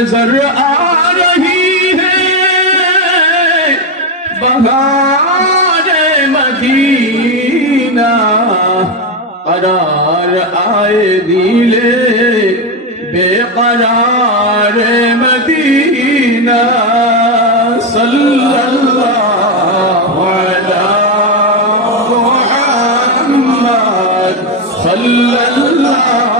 نظر آ رہی ہے بہار مدینہ قرار آئے دیلے بے قرار مدینہ صلہ بلا صلہ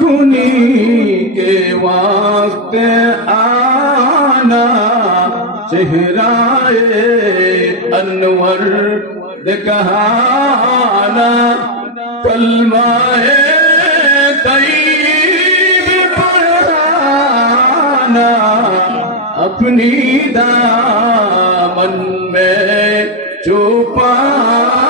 کھنی کے وقت آنا چہرہ انور دکھانا کلمہ تیب پڑھانا اپنی دامن میں چھپانا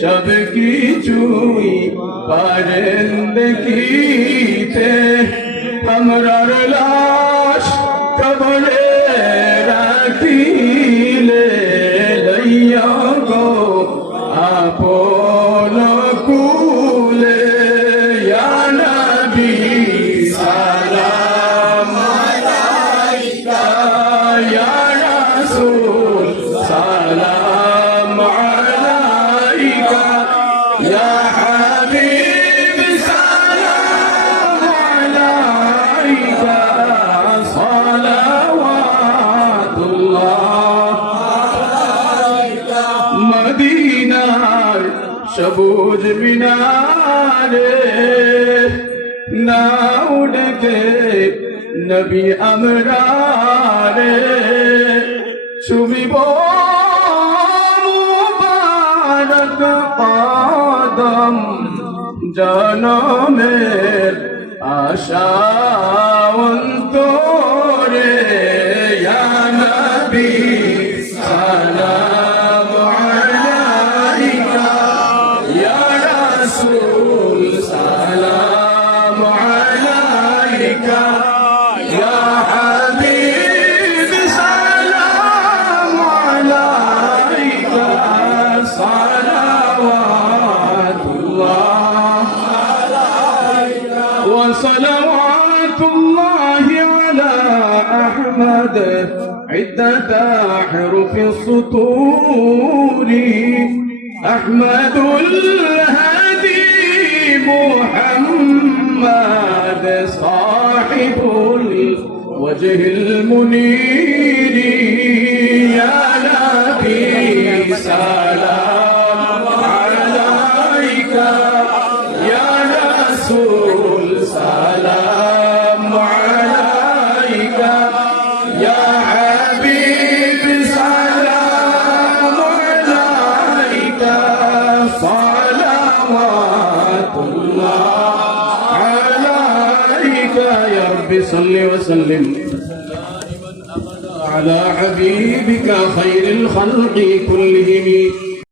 সব কিছুই পারেন দেখিতে আমরার লাশ কবরে রাখিলে লইয়া গো আপন কুলে সালাম আলাইকা ইয়া রাসূল মিনার সবুজ মিনারে না উড়কে নবী আমরারে ছুবিব মুবারক পাদম জনমের আশা وصلوات الله على أحمد عدة حرف السطور أحمد الهادي محمد صاحب الوجه المنير يا نبي سلام عليك يا رب صل وسلم على حبيبك خير الخلق كلهم